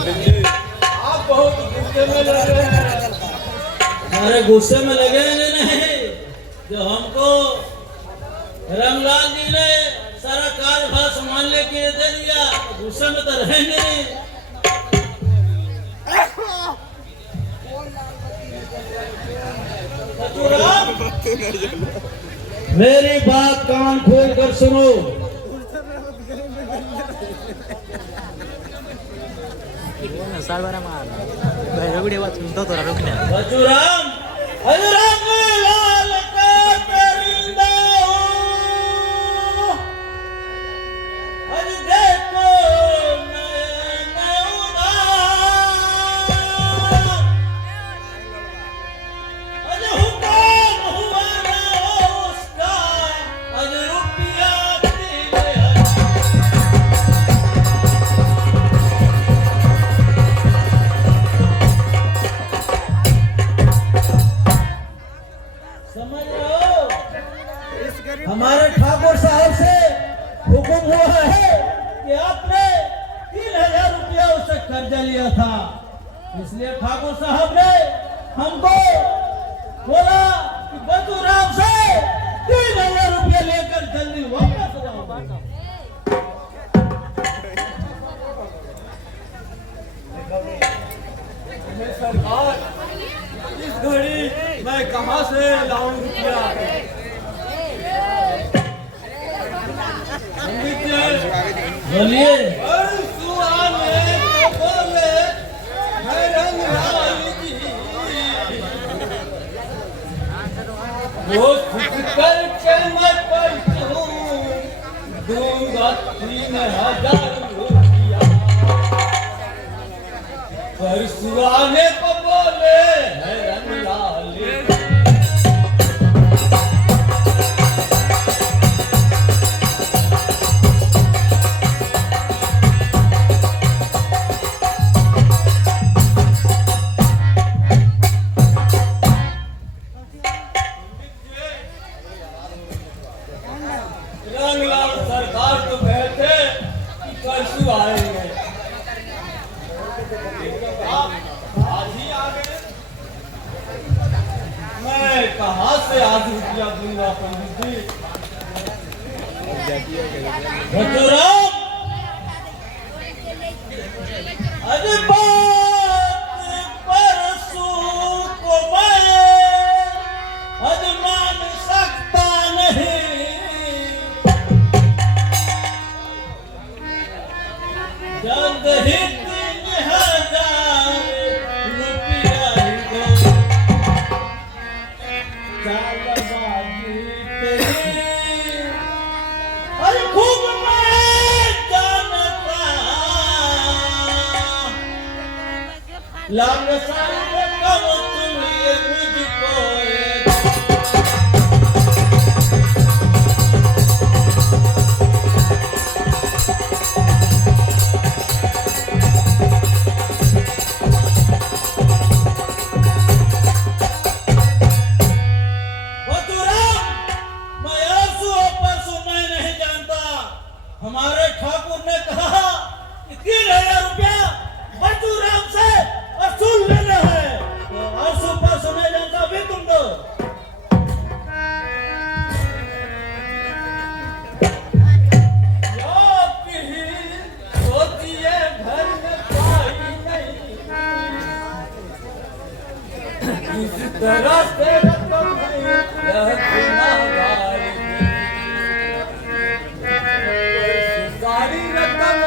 आप बहुत गुस्से में लगे हैं। अरे गुस्से में लगे नहीं, जो हमको रामलाल जी ने सारा कार्यभार संभालने के लिए दे दिया, गुस्से में तो रहेंगे नहीं। मेरी बात कान खोल कर सुनो। बचूराम हजराम लाल का करिंदा हूँ, हज देखो नयन उदास, हज हुक्म हुआ ना उसका, हज रुपया दिले। समझ रहे हो? हमारे ठाकुर साहब से हुक्म हुआ है कि आपने 3000 रुपया उससे कर्जा लिया था, इसलिए ठाकुर साहब ने हमको बोला कि बचूराम से 3000 रुपया लेकर जल्दी वापस आओ। सरकार, इस घड़ी मैं कहाँ से लाऊं रुपया? पंडित जी, बोलिए। सुहाने को बोले मैं रंगलाल जी, वो खुद करके मैं पलटूं, दूंगा 3000 रुपया। पर सुहाने को बोले है रंगलाल जी। रंगलाल सरकार तो कहते कि परसों आएंगे, आज ही आ गए। मैं कहाँ से आज रुपया दूंगा पंडित जी? बचूराम, अरे बात परसों को मैं आज मान सकता नहीं, जल्द ही 3000 रुपया दो। चालबाजी तेरी अरे खूब मैं जानता, लाग सारे कम तुम ये मुझको हमारे ठाकुर ने कहा कि 3000 रुपया बचूराम से वसूल लेना है, तो आंसू पासू नहीं जानता भी तुम दो। सोचिए घर में कोई नहीं, इस तरह से रकम नहीं रखना भाई। सारी रकम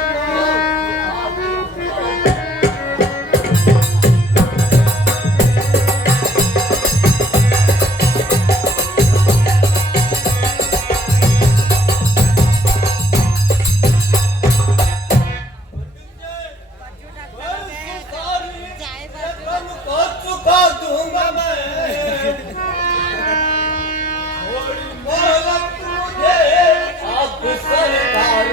को चुका दूंगा मैं, थोड़ी मोहलत मुझे आप सरकार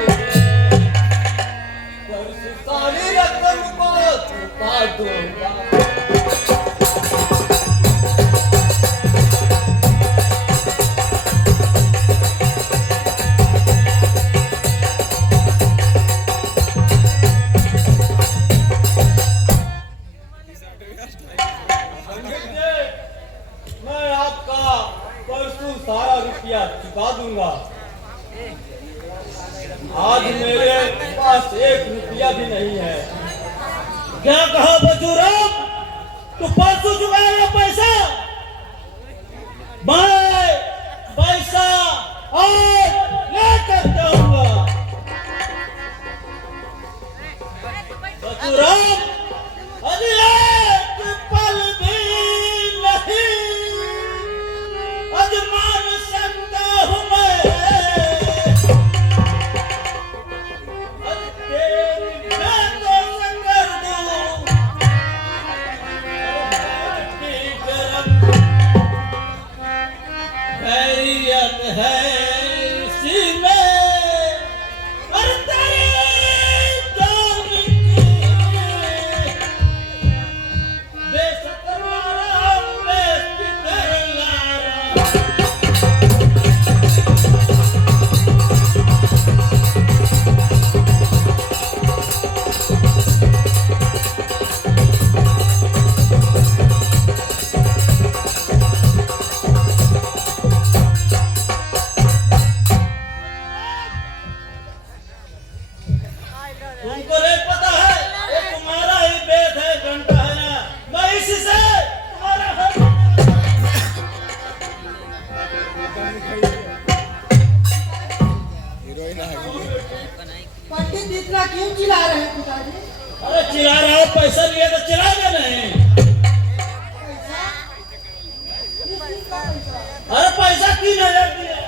सारी रकम को चुका दूंगा। क्या कहा बचूराम? तू परसों चुकाएगा पैसा? मैं पैसा आज लेकर जाऊंगा। बचूराम, अभी एक पल भी नहीं अजमान सकता हूं मैं। अब तेरी बातों से कर दूं गरम खैरियत है इसी में। और तेरी जान की बेशतमारा बेफिक्र लारा। तुमको नहीं पता है, ये तुम्हारा ही बेत है, घंटा है ना। मैं इसी से तुम्हारा हक पंडित इतना क्यों चिल्ला रहे हैं पिताजी? अरे चिल्ला रहा हूं, पैसा लिए तो चिल्लाएगा नहीं। पैसा? किस चीज का पैसा? अरे पैसा 3000 दिया।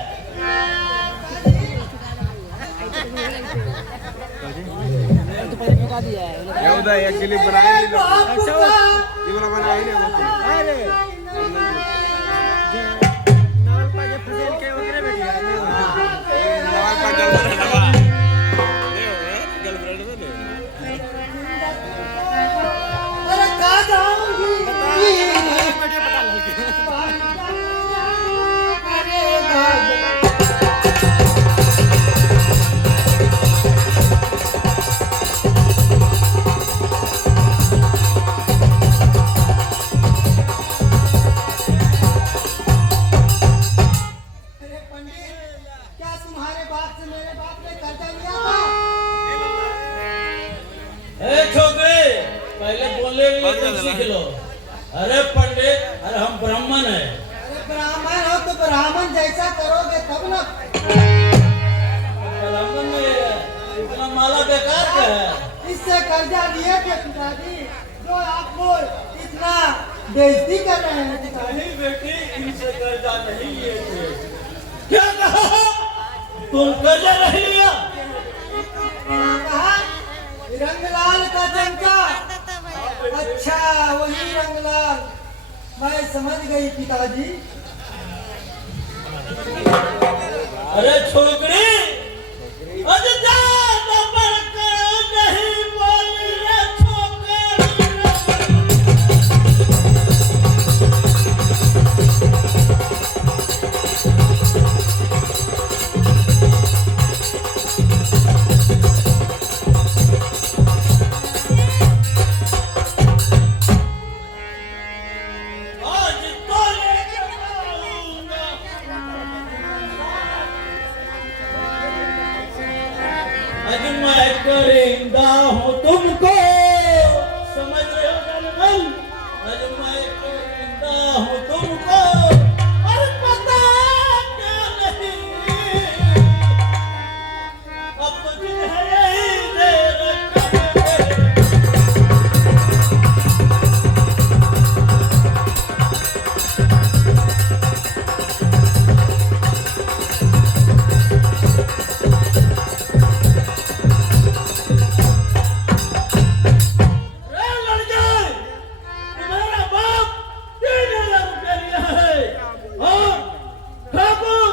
उधर एक क्लिप बनाए ए, बापू का! ये वाला बनाए नहीं अरे नवाल का गर्लफ्रेंड है गर्लफ्रेंड में अरे कहाँ जाऊंगी? अरे बाप! अरे पंडित, क्या तुम्हारे बाप से मेरे बाप ने कर्जा लिया था? ए छोकरे, पहले बोलने के लिए तुम सीख लो। अरे पंडित, अरे हम ब्राह्मण है। अरे ब्राह्मण हो तो ब्राह्मण जैसा करोगे तब ना। ब्राह्मण में इतना माला बेकार का है। इससे कर्जा लिए थे पिताजी, जो आपको इतना बेइज्जती कर रहे हैं पिताजी। नहीं बेटी, इनसे कर्जा नहीं लिए थे। क्या कहा? तुम कर्जा नहीं लिया? क्या कहा? रंगलाल का चमचा। अच्छा, वही रंगलाल, मैं समझ गई पिताजी। अरे छोकरी, अरे ज्यादा बढ़कर नहीं बोल रे छोकरी। आज तो लेकर आऊंगा। आज मैं करेंदा हूँ तुमको, समझ रहे हो जनगण? आज मैं करेंदा हूँ तुमको, और पता क्या नहीं, अब तो दिन है यही देर करेंगे। रे लड़के, तुम्हारा बाप 3000 रुपया लिया है, और ठाकुर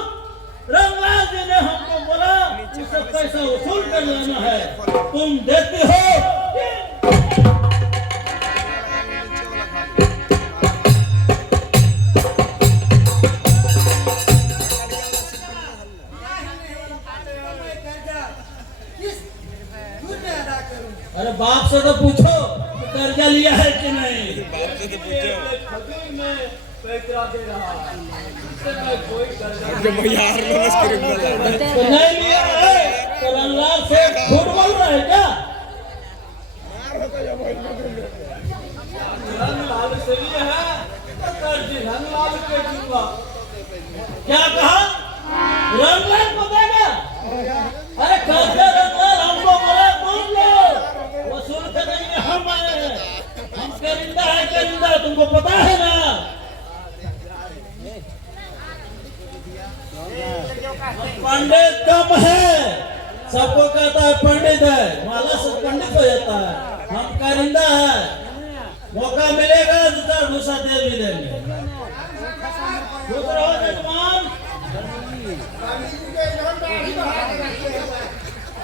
रंगलाल जी ने हमको बोला उससे पैसा वसूल कर लेना है। तुम देते हो? कर्जा किस झूठ में अदा करूं? अरे बाप से तो पूछो कि कर्जा लिया है कि नहीं। बाप से तो पूछो पैसा दे रहा है, इससे मैं कोई कर्जा जब यार नमस्कार तो नहीं लिया है तो रंगलाल से झूठ बोल रहा है क्या? लाल से लिए है तो कर्जी लाल के दूंगा। क्या कहा? रंगलाल को देगा? अरे कैसे रंगलाल हमको बोला तुम लो, वसूल करेंगे हम आए हैं, हम करिंदा है करिंदा, तुमको पता है ना? पंडित कम है, सबको कहता है पंडित है, माला से पंडित हो जाता है, हम करिंदा है, मौका मिलेगा दूसरा दे भी देंगे। दूसरा हो जजमान।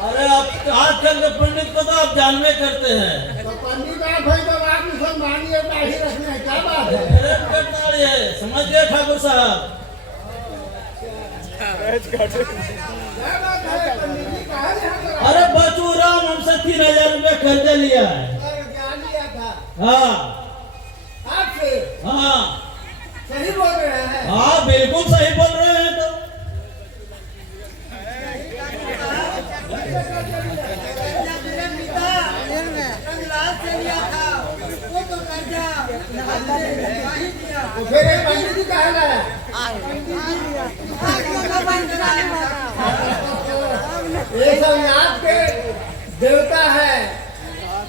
अरे आप आजकल के पंडित को तो आप जानवे करते हैं। तो पंडित आप है तो आप मुसलमानी और दाढ़ी रखना है, क्या बात है? समझ गए ठाकुर साहब? क्या बात है पंडित जी, कहाँ यहाँ पर? अरे बचू राम हमसे 3000 रुपये कर्जा लिया है। अरे क्या लिया था? हाँ आपसे? हाँ सही बोल रहे हैं? हाँ बिल्कुल सही बोल रहे हैं। तो मेरे पिता रंगलाल से लिया था, वो तो कर्जा नहीं दिया। तो फिर ये पंडित जी कहाँ लाया? ये सब याद के देवता है,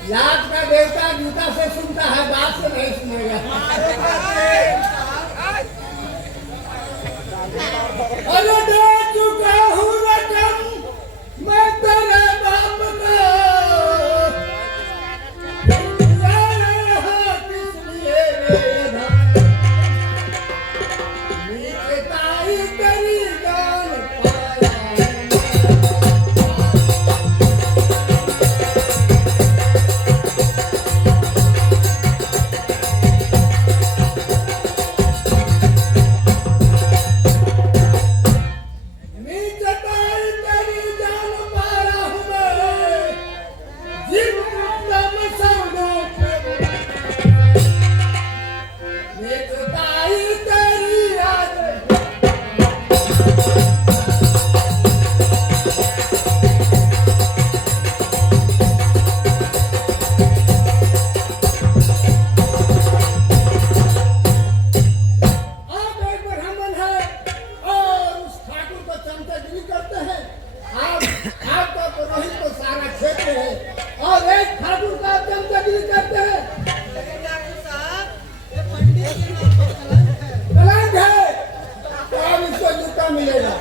याद का देवता जूता से सुनता है, बात से नहीं सुनेगा। अरे दे चुका हूँ रकम मैं तेरे बाप को, किस लिए नीचताई तेरी जान पाया। नीचताई तेरी जान पाया हूँ मैं, जिंदा में सबको नीचताई तेरी याद। आप एक ब्राह्मण है और उस ठाकुर को चमचागिरी करते हैं। आपका पुरोहित को सारा क्षेत्र है और एक ठाकुर का चमचागिरी करते हैं। कलंक है तो अब इसको जूता मिलेगा।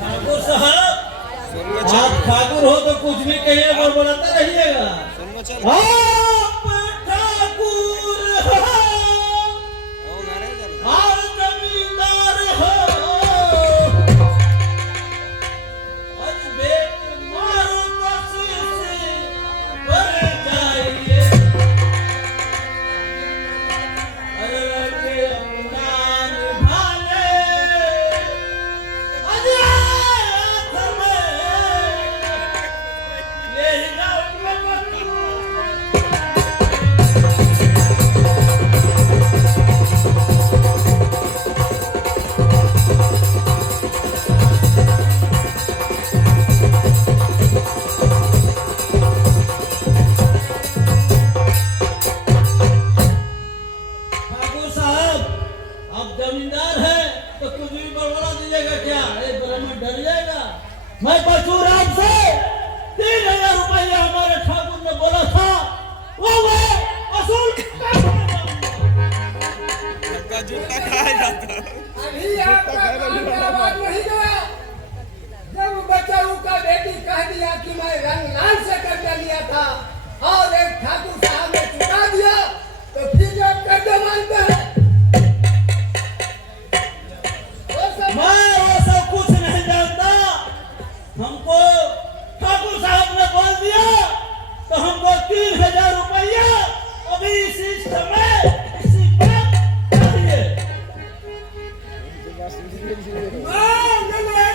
ठाकुर साहब आप ठाकुर हो तो कुछ भी कहिए और बोलते रहिएगा। आप ठाकुर हो और जमींदार हो, आज बेट मारो कोशिश पर जाइए। अरे लड़के अपना निभाने आज हाथ में यही ना ठाकुर साहब आप जमींदार हैं तो कुछ भी बड़बड़ा दीजिएगा क्या? एक ब्राह्मण डर जाएगा। मैं बचूर आपसे 3000 रुपया हमारे ठाकुर ने बोला था, वो मैं वसूल का जूता खाया जाता। अभी आपका कान का आवाज नहीं गया जब बचाऊ का बेटी कह दिया कि मैं रंगलाल से कर्जा लिया था और एक ठाकुर साहब ने चुका दिया, तो फिर जब कर्जा मांगते हैं वो सब मैं वो सब कुछ नहीं जानता। हमको ठाकुर साहब ने बोल दिया तो हमको 3000 रुपया अभी इसी समय इसी बात चाहिए। मांग ले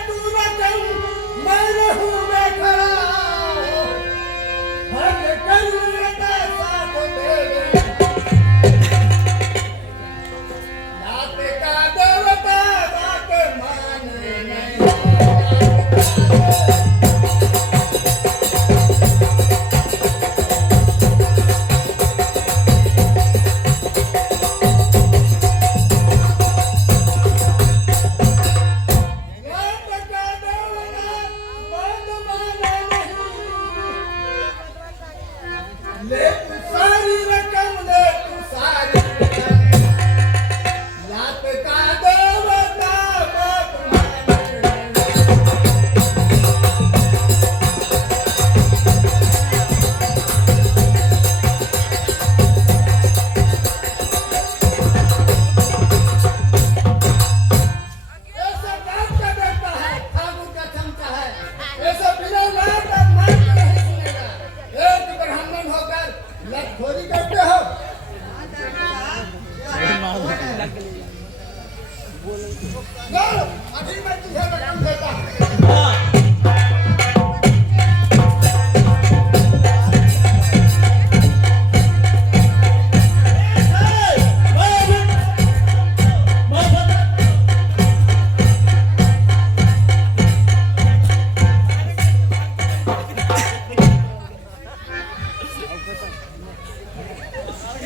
लो, अभी मैं तुझे रकम देता हूँ। हाँ,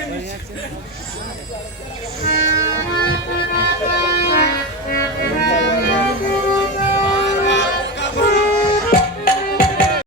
बढ़िया